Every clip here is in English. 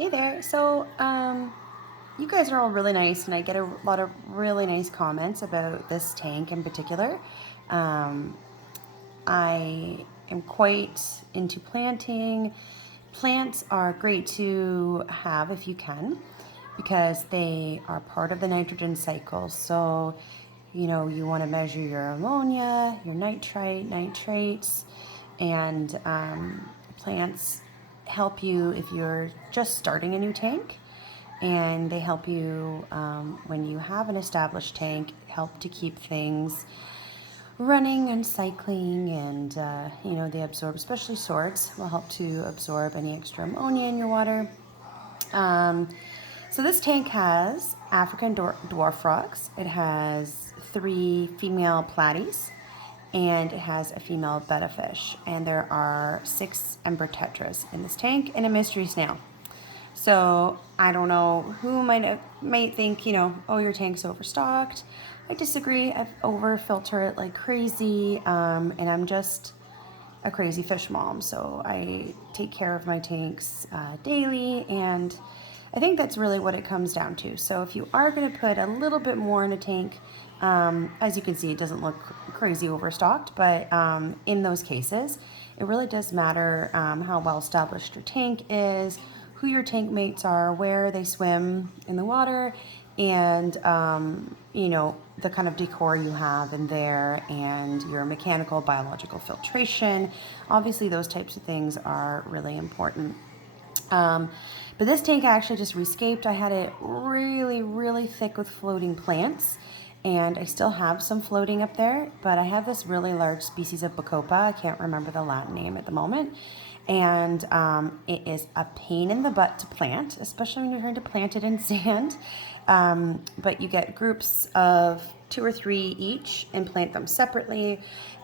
Hey there. You guys are all really nice, and I get a lot of really nice comments about this tank in particular. Um, I am quite into planting. Plants are great to have if you can, because they are part of the nitrogen cycle. So, you want to measure your ammonia, your nitrite, nitrates, and plants help you if you're just starting a new tank, and they help you when you have an established tank, help to keep things running and cycling, and they absorb, especially swords will help to absorb any extra ammonia in your water. um, so this tank has African dwarf frogs, it has 3 female platies, and it has a female betta fish, and there are 6 emperor tetras in this tank, and a mystery snail. So I don't know who might think, oh, your tank's overstocked. I disagree. I've over filter it like crazy, and I'm just a crazy fish mom. So I take care of my tanks daily, and I think that's really what it comes down to. So if you are going to put a little bit more in a tank, as you can see, it doesn't look crazy overstocked, but in those cases, it really does matter how well established your tank is, who your tank mates are, where they swim in the water, and the kind of decor you have in there, and your mechanical biological filtration. Obviously those types of things are really important. But this tank I actually just rescaped. I had it really, really thick with floating plants, and I still have some floating up there, but I have this really large species of Bacopa. I can't remember the Latin name at the moment. And it is a pain in the butt to plant, especially when you're trying to plant it in sand. But you get groups of 2 or 3 each and plant them separately.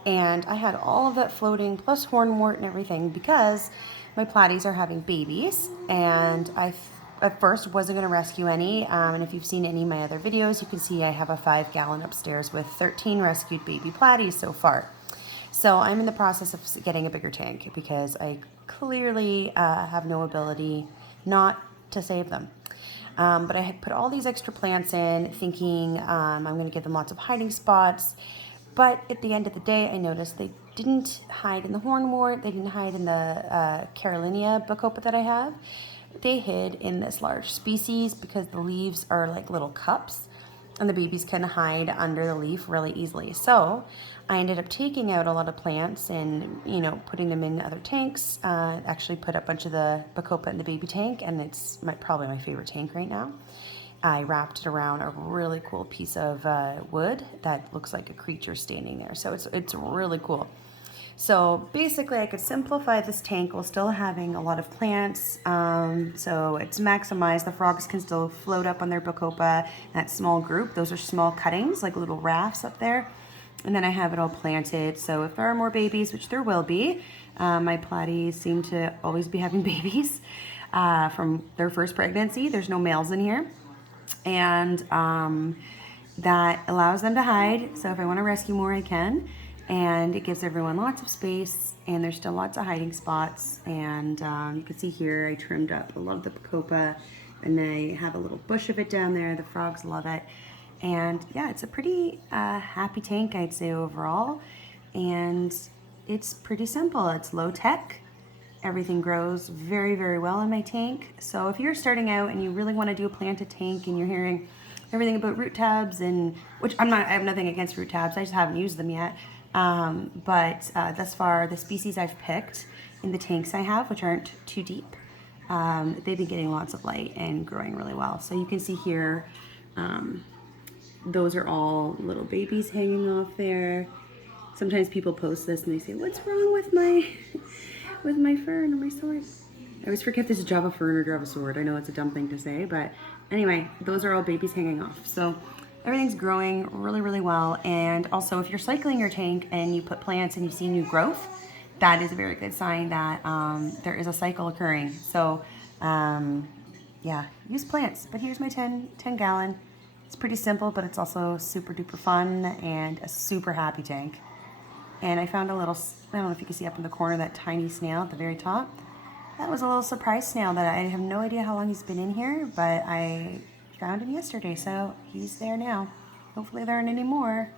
And I had all of that floating plus hornwort and everything because my platies are having babies, and I at first wasn't going to rescue any. And if you've seen any of my other videos, you can see I have a 5-gallon upstairs with 13 rescued baby platies so far. So I'm in the process of getting a bigger tank because I clearly have no ability not to save them. But I had put all these extra plants in thinking I'm going to give them lots of hiding spots. But at the end of the day, I noticed they didn't hide in the hornwort. They didn't hide in the Carolinia bacopa that I have. They hid in this large species because the leaves are like little cups, and the babies can hide under the leaf really easily. So I ended up taking out a lot of plants and putting them in other tanks. Actually put a bunch of the bacopa in the baby tank, and it's probably my favorite tank right now. I wrapped it around a really cool piece of wood that looks like a creature standing there. So it's really cool. So basically I could simplify this tank while still having a lot of plants. So it's maximized. The frogs can still float up on their bacopa, that small group. Those are small cuttings, like little rafts up there. And then I have it all planted. So if there are more babies, which there will be, my platies seem to always be having babies from their first pregnancy. There's no males in here. And that allows them to hide. So if I want to rescue more, I can. And it gives everyone lots of space, and there's still lots of hiding spots. And you can see here I trimmed up a lot of the bacopa, and I have a little bush of it down there. The frogs love it. And yeah, it's a pretty happy tank, I'd say, overall. And it's pretty simple. It's low tech. Everything grows very, very well in my tank. So if you're starting out and you really want to do a planted tank and you're hearing everything about root tabs, and which I have nothing against root tabs, I just haven't used them yet. But thus far, the species I've picked in the tanks I have, which aren't too deep, they've been getting lots of light and growing really well. So you can see here, those are all little babies hanging off there. Sometimes people post this and they say, "What's wrong with my with my fern or my sword?" I always forget there's a Java fern or Java sword. I know it's a dumb thing to say, but anyway, those are all babies hanging off. So everything's growing really, really well. And also, if you're cycling your tank and you put plants and you see new growth, that is a very good sign that there is a cycle occurring. So yeah, use plants. But here's my 10 gallon. It's pretty simple, but it's also super duper fun and a super happy tank. And I found a little, I don't know if you can see up in the corner, that tiny snail at the very top. That was a little surprise snail that I have no idea how long he's been in here, but I found him yesterday, so he's there now. Hopefully there aren't any more.